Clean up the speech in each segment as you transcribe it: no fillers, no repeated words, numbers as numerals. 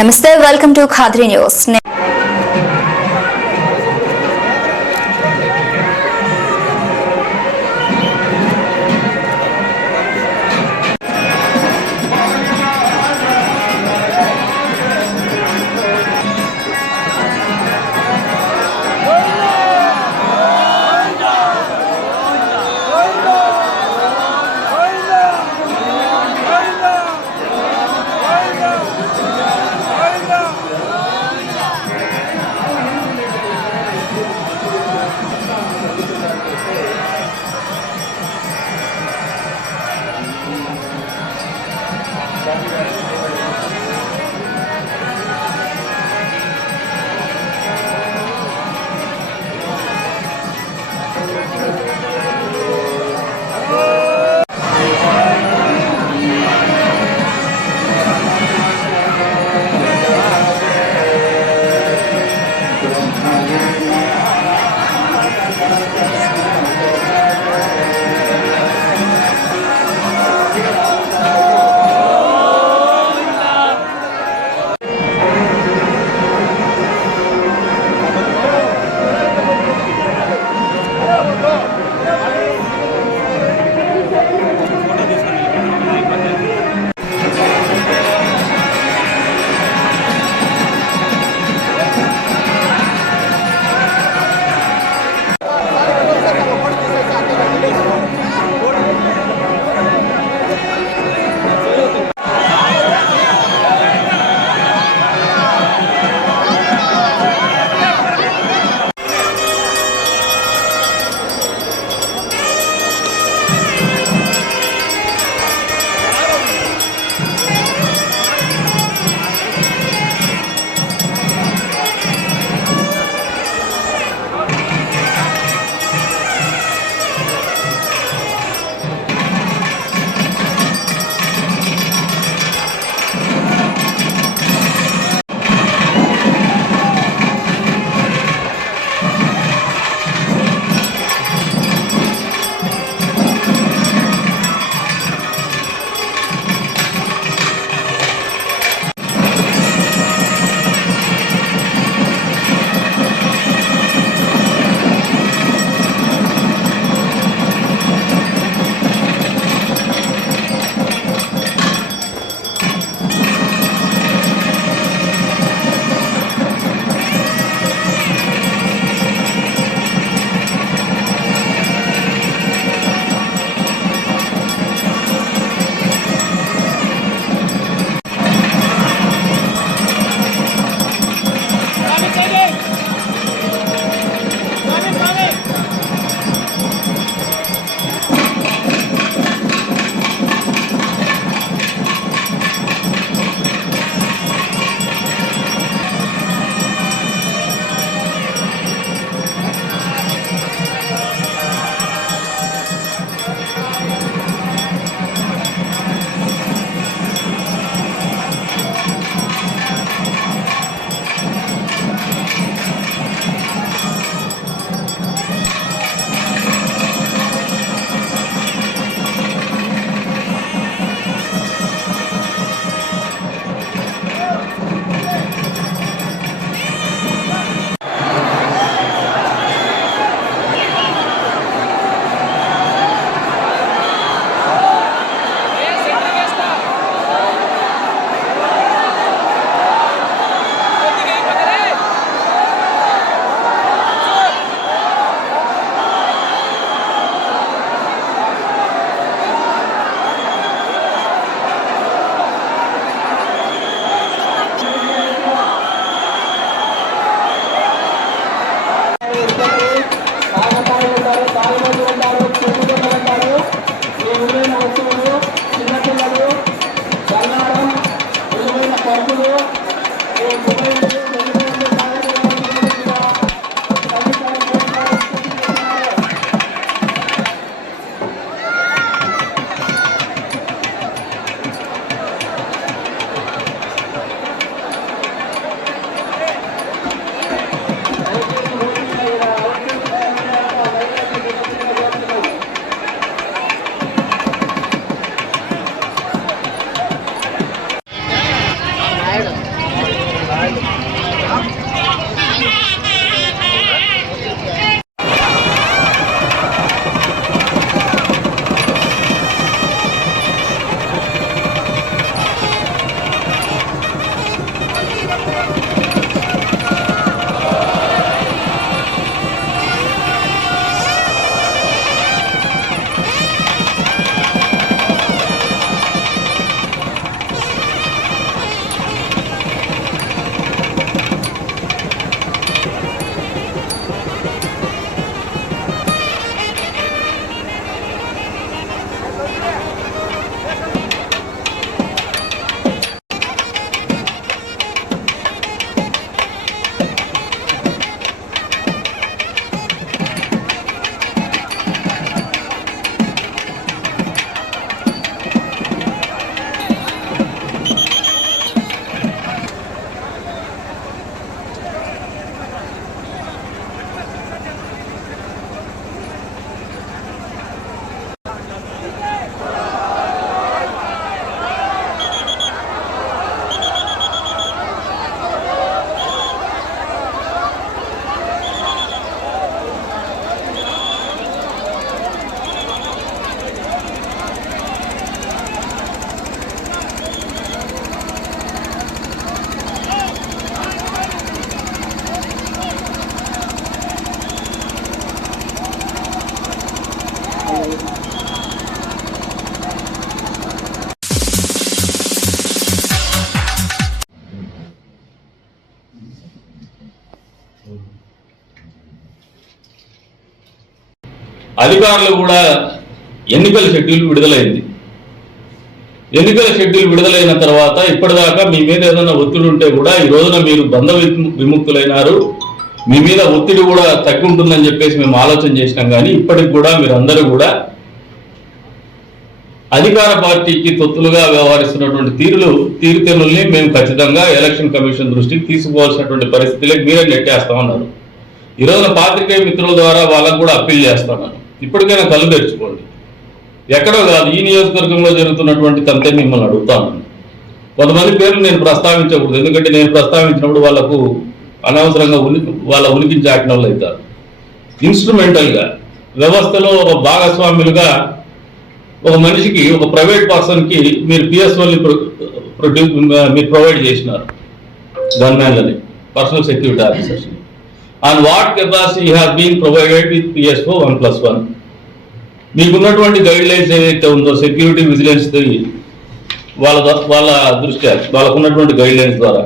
నమస్తే, welcome to Khadri news. అధికారులు కూడా ఎన్నికల షెడ్యూల్ విడుదలైంది. ఎన్నికల షెడ్యూల్ విడుదలైన తర్వాత ఇప్పటిదాకా మీ మీద ఏదైనా ఒత్తిడి ఉంటే కూడా ఈ రోజున మీరు బంధ విముక్తులైనారు, మీ మీద ఒత్తిడి కూడా తగ్గి ఉంటుందని చెప్పేసి మేము ఆలోచన చేసినాం. కానీ ఇప్పటికి కూడా మీరందరూ కూడా అధికార పార్టీకి తొత్తులుగా వ్యవహరిస్తున్నటువంటి తీరుతెన్నుల్ని మేము ఖచ్చితంగా ఎలక్షన్ కమిషన్ దృష్టికి తీసుకోవాల్సినటువంటి పరిస్థితులకు మీరే నెట్టేస్తామన్నారు. ఈ రోజున పాత్రికేయ మిత్రుల ద్వారా వాళ్ళకు కూడా అప్పీల్ చేస్తున్నాను, ఇప్పటికైనా కళ్ళు తెరుచుకోండి. ఎక్కడో కాదు, ఈ నియోజకవర్గంలో జరుగుతున్నటువంటి తంతే మిమ్మల్ని అడుగుతాను. కొంతమంది పేర్లు నేను ప్రస్తావించకూడదు, ఎందుకంటే నేను ప్రస్తావించినప్పుడు వాళ్ళకు అనవసరంగా వాళ్ళ ఉనికించి ఆడిన వాళ్ళు అవుతారు. ఇన్స్ట్రుమెంటల్గా వ్యవస్థలో ఒక భాగస్వాములుగా ఒక మనిషికి, ఒక ప్రైవేట్ పర్సన్కి మీరు పిఎస్ఓని మీరు ప్రొవైడ్ చేసినారు, గన్మ్యాన్లని, personal security officers. On what capacity has been provided with PSO 1+1. మీకున్నటువంటి గైడ్ లైన్స్ ఏదైతే ఉందో సెక్యూరిటీ విజిలెన్స్ వాళ్ళ దృష్ట్యా వాళ్ళకున్నటువంటి గైడ్ లైన్స్ ద్వారా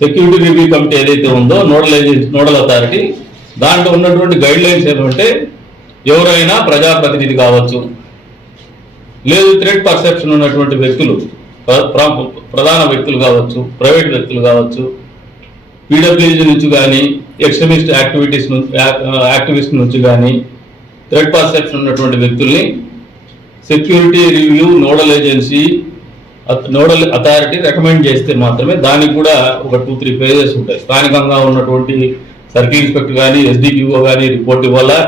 సెక్యూరిటీ రివ్యూ కమిటీ ఏదైతే ఉందో నోడల్ అథారిటీ, దాంట్లో ఉన్నటువంటి గైడ్ లైన్స్ ఏమంటే ఎవరైనా ప్రజాప్రతినిధి కావచ్చు, లేదు థ్రెట్ పర్సెప్షన్ ఉన్నటువంటి వ్యక్తులు, ప్రధాన వ్యక్తులు కావచ్చు, ప్రైవేట్ వ్యక్తులు కావచ్చు, పీడబ్ల్యూజీ నుంచి కానీ ఎక్స్ట్రీమిస్ట్ యాక్టివిస్ట్ నుంచి కానీ థ్రెట్ పర్సెప్షన్ ఉన్నటువంటి వ్యక్తుల్ని security review nodal authority recommend చేస్తే మాత్రమే దానికి కూడా ఒక 2-3 పేజెస్ ఉంటాయి. స్థానికంగా ఉన్నటువంటి సర్కిల్ ఇన్స్పెక్టర్ కానీ ఎస్డిపిఓ కానీ రిపోర్ట్ ఇవ్వాలా,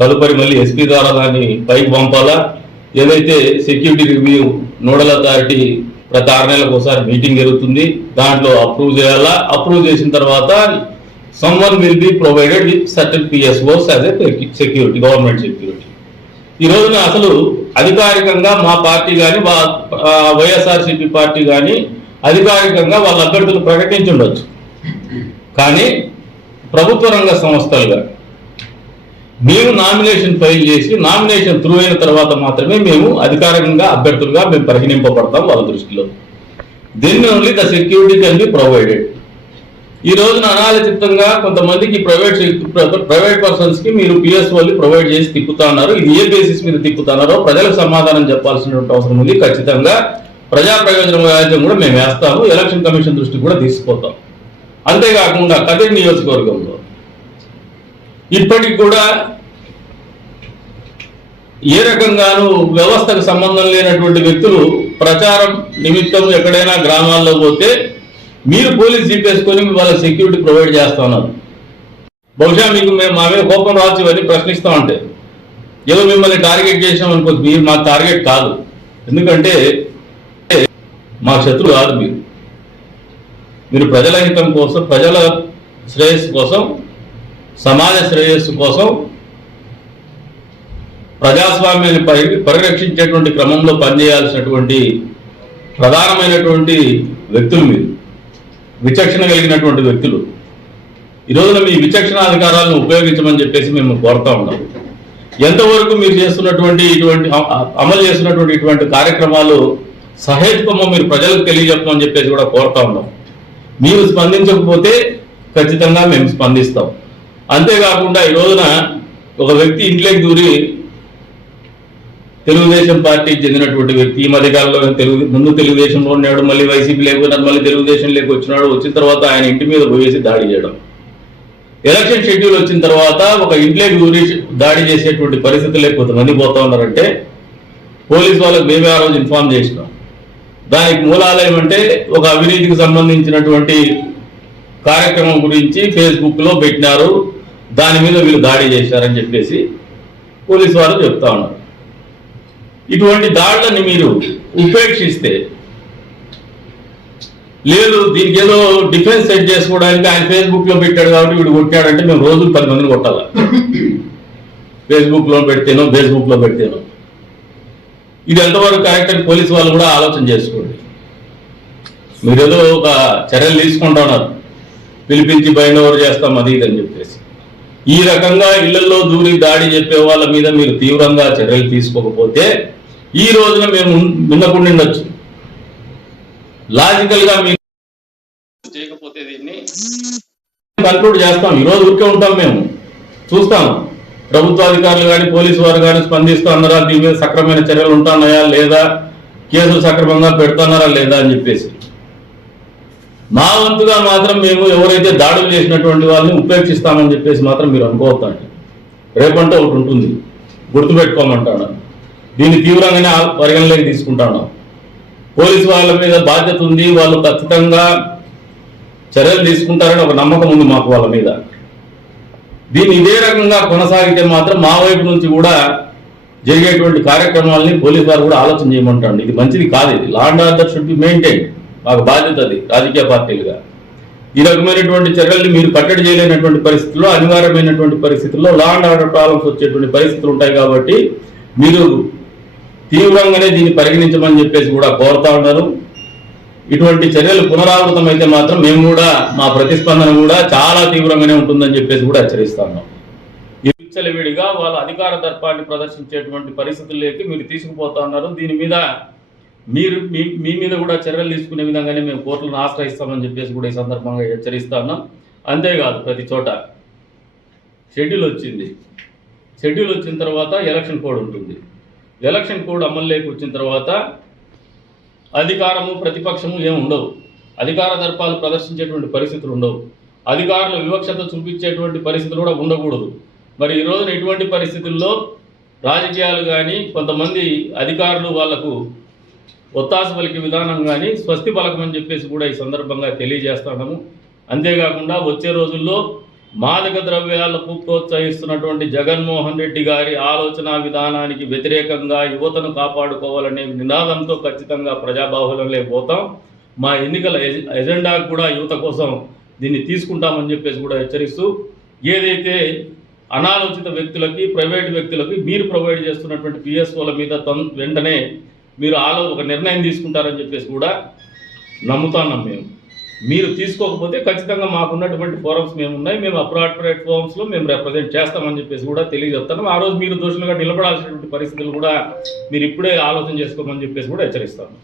తదుపరి మళ్ళీ ఎస్పీ ద్వారా దాన్ని పైకి పంపాలా. ఏదైతే సెక్యూరిటీ రివ్యూ నోడల్ అథారిటీ ప్రతి 6 నెలలకు ఒకసారి మీటింగ్ జరుగుతుంది, దాంట్లో అప్రూవ్ చేయాలా. అప్రూవ్ చేసిన తర్వాత someone will be provided with certain PSOs as a security, government security. ఈ రోజున అసలు అధికారికంగా మా పార్టీ కానీ వైఎస్ఆర్సీపీ పార్టీ కానీ అధికారికంగా వాళ్ళ అభ్యర్థులు ప్రకటించుండొచ్చు, కానీ ప్రభుత్వ రంగ సంస్థలుగా మేము నామినేషన్ ఫైల్ చేసి నామినేషన్ త్రూ అయిన తర్వాత మాత్రమే మేము అధికారికంగా అభ్యర్థులుగా మేము పరిగణింపబడతాం వాళ్ళ దృష్టిలో. Then only the security can be provided. ఈ రోజున అనాలోచితంగా కొంతమందికి ప్రైవేట్ పర్సన్స్ కి మీరు పిఎస్ఓని ప్రొవైడ్ చేసి తిప్పుతా ఉన్నారు. ఇది ఏ బేసిస్ మీద తిప్పుతున్నారో ప్రజలకు సమాధానం చెప్పాల్సినటువంటి అవసరం ఉంది. ఖచ్చితంగా ప్రజా ప్రయోజన వ్యాజ్యం కూడా మేము వేస్తాము, ఎలక్షన్ కమిషన్ దృష్టికి కూడా తీసుకుపోతాం. అంతేకాకుండా కదిరి నియోజకవర్గంలో ఇప్పటికి కూడా ఏ రకంగానూ వ్యవస్థకు సంబంధం లేనటువంటి వ్యక్తులు ప్రచారం నిమిత్తం ఎక్కడైనా గ్రామాల్లో పోతే మీరు పోలీస్ జీప్ వేసుకొని వాళ్ళకి సెక్యూరిటీ ప్రొవైడ్ చేస్తా ఉన్నారు. బహుశా మీకు మేము మా మీద కోపం రావచ్చు, ఇవన్నీ ప్రశ్నిస్తూ ఉంటే ఏదో మిమ్మల్ని టార్గెట్ చేసాం అనుకోవచ్చు. మీరు మా టార్గెట్ కాదు, ఎందుకంటే మా శత్రువు కాదు. మీరు ప్రజల హితం కోసం, ప్రజల శ్రేయస్సు కోసం, సమాజ శ్రేయస్సు కోసం, ప్రజాస్వామ్యాన్ని పరిరక్షించేటువంటి క్రమంలో పనిచేయాల్సినటువంటి ప్రధానమైనటువంటి వ్యక్తులు మీరు, విచక్షణ కలిగినటువంటి వ్యక్తులు. ఈ రోజున మీ విచక్షణాధికారాలను ఉపయోగించమని చెప్పేసి మేము కోరుతా ఉన్నాం. ఎంతవరకు మీరు చేస్తున్నటువంటి అమలు చేస్తున్నటువంటి ఇటువంటి కార్యక్రమాలు సహేతుకమో మీరు ప్రజలకు తెలియజెప్పమని చెప్పేసి కూడా కోరుతా ఉన్నాం. మీరు స్పందించకపోతే ఖచ్చితంగా మేము స్పందిస్తాం. అంతేకాకుండా ఈ రోజున ఒక వ్యక్తి ఇంట్లోకి దూరి తెలుగుదేశం పార్టీకి చెందినటువంటి వ్యక్తి, ఈ మధ్యకాలంలో ముందు తెలుగుదేశంలో ఉన్నాడు, మళ్ళీ వైసీపీ లేకపోయినాడు, మళ్ళీ తెలుగుదేశంలోకి వచ్చినాడు. వచ్చిన తర్వాత ఆయన ఇంటి మీద పోయేసి దాడి చేయడం, ఎలక్షన్ షెడ్యూల్ వచ్చిన తర్వాత ఒక ఇంట్లోకి దూరి దాడి చేసేటువంటి పరిస్థితులు కొంతమంది పోతా ఉన్నారంటే పోలీసు వాళ్ళకి మేమే ఆ రోజు ఇన్ఫార్మ్ చేసినాం. దానికి మూలాలు ఏమంటే ఒక అవినీతికి సంబంధించినటువంటి కార్యక్రమం గురించి ఫేస్బుక్లో పెట్టినారు, దాని మీద వీళ్ళు దాడి చేశారని చెప్పేసి పోలీసు వారు చెప్తా ఉన్నారు. ఇటువంటి దాడులని మీరు ఉపేక్షిస్తే, లేదు దీనికి ఏదో డిఫెన్స్ సెట్ చేసుకోవడానికి ఆయన ఫేస్బుక్లో పెట్టాడు కాబట్టి వీడు కొట్టాడంటే మేము రోజుకు 10 మందిని కొట్టాలా? ఫేస్బుక్లో పెడితేనో ఇది ఎంతవరకు కరెక్ట్ అని పోలీసు వాళ్ళు కూడా ఆలోచన చేసుకోండి. మీరేదో ఒక చర్యలు తీసుకుంటా ఉన్నారు, పిలిపించి బైండ్ ఓవర్ చేస్తాం అది ఇది అని చెప్పేసి. ఈ రకంగా ఇళ్లలో దూరి దాడి చెప్పే వాళ్ళ మీద మీరు తీవ్రంగా చర్యలు తీసుకోకపోతే ఈ రోజున మేము విన్నకుండా ఉండొచ్చు. లాజికల్ గా మీరు చేయకపోతే దీన్ని కంక్లూడ్ చేస్తాం. ఈ రోజు ఊరికే ఉంటాం, మేము చూస్తాం. ప్రభుత్వ అధికారులు కానీ పోలీసు వారు కానీ స్పందిస్తూ అన్నారా, దీని మీద సక్రమైన చర్యలు ఉంటున్నాయా లేదా, కేసులు సక్రమంగా పెడుతున్నారా లేదా అని చెప్పేసి. మా వంతుగా మాత్రం మేము ఎవరైతే దాడులు చేసినటువంటి వాళ్ళని ఉపేక్షిస్తామని చెప్పేసి మాత్రం మీరు అనుకోవద్దండి. రేపంటే ఒకటి ఉంటుంది, గుర్తుపెట్టుకోమంటాను. దీన్ని తీవ్రంగానే పరిగణలోకి తీసుకుంటాను. పోలీసు వాళ్ళ మీద బాధ్యత ఉంది, వాళ్ళు ఖచ్చితంగా చర్యలు తీసుకుంటారని ఒక నమ్మకం ఉంది మాకు వాళ్ళ మీద. దీన్ని ఇదే రకంగా కొనసాగితే మాత్రం మా వైపు నుంచి కూడా జరిగేటువంటి కార్యక్రమాలని పోలీసు వారు కూడా ఆలోచన చేయమంటాడు. ఇది మంచిది కాదు. ఇది law and order should be maintain. మాకు బాధ్యత అది రాజకీయ పార్టీలుగా. ఈ రకమైనటువంటి చర్యల్ని మీరు కట్టడి చేయలేనటువంటి పరిస్థితుల్లో, అనివార్యమైనటువంటి పరిస్థితుల్లో లా అండ్ ఆర్డర్ ప్రాబ్లమ్స్ వచ్చేటువంటి పరిస్థితులు ఉంటాయి. కాబట్టి మీరు తీవ్రంగానే దీన్ని పరిగణించమని చెప్పేసి కూడా కోరుతా ఉన్నారు. ఇటువంటి చర్యలు పునరావృతం అయితే మాత్రం మేము కూడా మా ప్రతిస్పందన కూడా చాలా తీవ్రంగానే ఉంటుందని చెప్పేసి కూడా హెచ్చరిస్తా ఉన్నాం. విచ్చలవిడిగా వాళ్ళ అధికార దర్పాన్ని ప్రదర్శించేటువంటి పరిస్థితుల్లోకి మీరు తీసుకుపోతా ఉన్నారు. దీని మీద మీరు మీ మీద కూడా చర్యలు తీసుకునే విధంగానే మేము కోర్టులను ఆశ్రయిస్తామని చెప్పేసి కూడా ఈ సందర్భంగా హెచ్చరిస్తా ఉన్నాం. అంతేకాదు, ప్రతి చోట షెడ్యూల్ వచ్చింది. షెడ్యూల్ వచ్చిన తర్వాత ఎలక్షన్ కోడ్ ఉంటుంది. ఎలక్షన్ కోడ్ అమల్లోకి వచ్చిన తర్వాత అధికారము ప్రతిపక్షము ఏమి ఉండవు. అధికార దర్పాలు ప్రదర్శించేటువంటి పరిస్థితులు ఉండవు. అధికారులు వివక్షత చూపించేటువంటి పరిస్థితులు కూడా ఉండకూడదు. మరి ఈ రోజున ఇటువంటి పరిస్థితుల్లో రాజకీయాలు కానీ కొంతమంది అధికారులు వాళ్లకు ఒత్తాస పలికే విధానం కానీ స్వస్తి పలకమని చెప్పేసి కూడా ఈ సందర్భంగా తెలియజేస్తున్నాము. అంతేకాకుండా వచ్చే రోజుల్లో మాదక ద్రవ్యాలకు ప్రోత్సహిస్తున్నటువంటి జగన్మోహన్ రెడ్డి గారి ఆలోచన విధానానికి వ్యతిరేకంగా యువతను కాపాడుకోవాలనే నినాదంతో ఖచ్చితంగా ప్రజాబాహుల్యంలో పోతాం. మా ఎన్నికల ఎజెండా కూడా యువత కోసం దీన్ని తీసుకుంటామని చెప్పేసి కూడా హెచ్చరిస్తూ, ఏదైతే అనాలోచిత వ్యక్తులకి, ప్రైవేటు వ్యక్తులకి మీరు ప్రొవైడ్ చేస్తున్నటువంటి పిఎస్ఓల మీద వెంటనే మీరు ఒక నిర్ణయం తీసుకుంటారని చెప్పేసి కూడా నమ్ముతున్నాం. మీరు తీసుకోకపోతే ఖచ్చితంగా మాకున్నటువంటి ఫోరమ్స్ మేము ఉన్నాయి, మేము అప్రాపరేట్ ఫోరమ్స్లో మేము రిప్రజెంట్ చేస్తామని చెప్పేసి కూడా తెలియజేస్తాను. ఆ రోజు మీరు దోషులుగా నిలబడాల్సినటువంటి పరిస్థితులు కూడా మీరు ఇప్పుడే ఆలోచన చేసుకోమని చెప్పేసి కూడా హెచ్చరిస్తాను.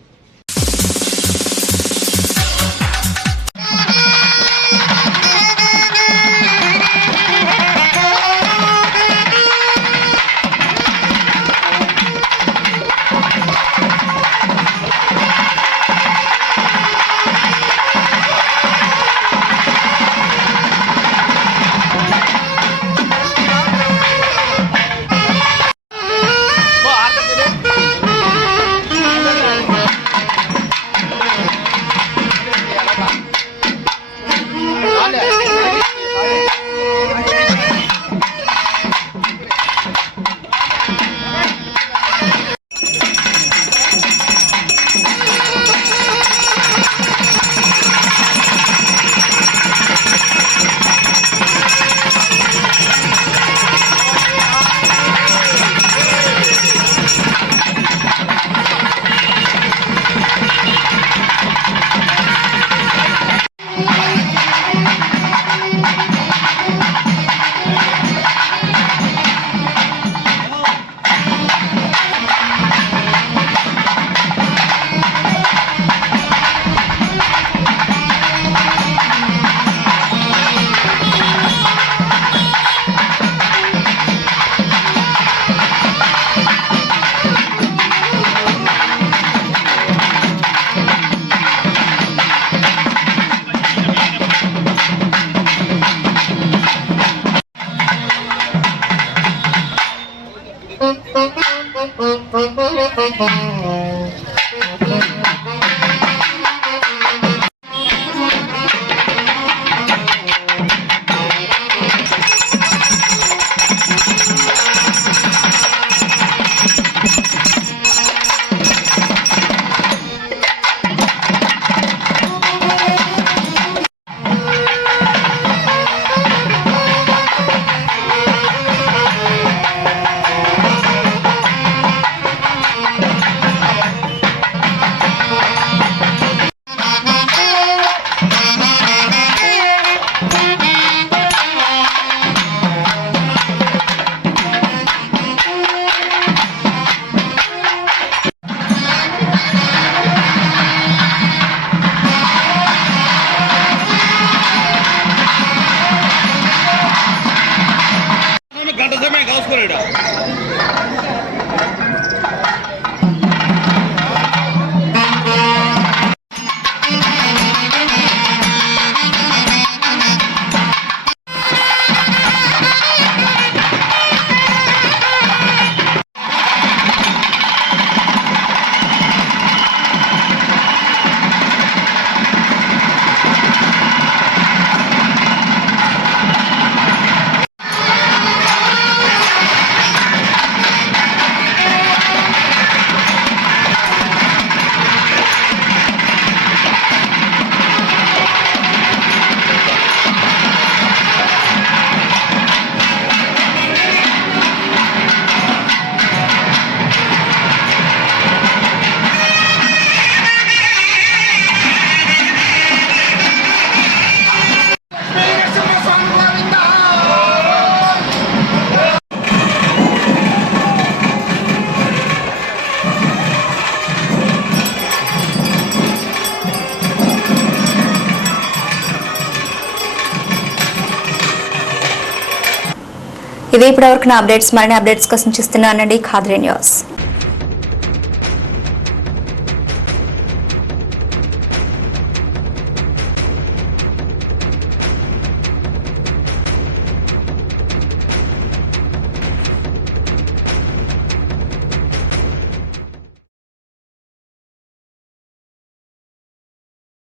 ఇదే ఇప్పటివరకు నా అప్డేట్స్. మరిన్ని అప్డేట్స్ కోసం చూస్తున్నానండి ఖాద్రి న్యూస్.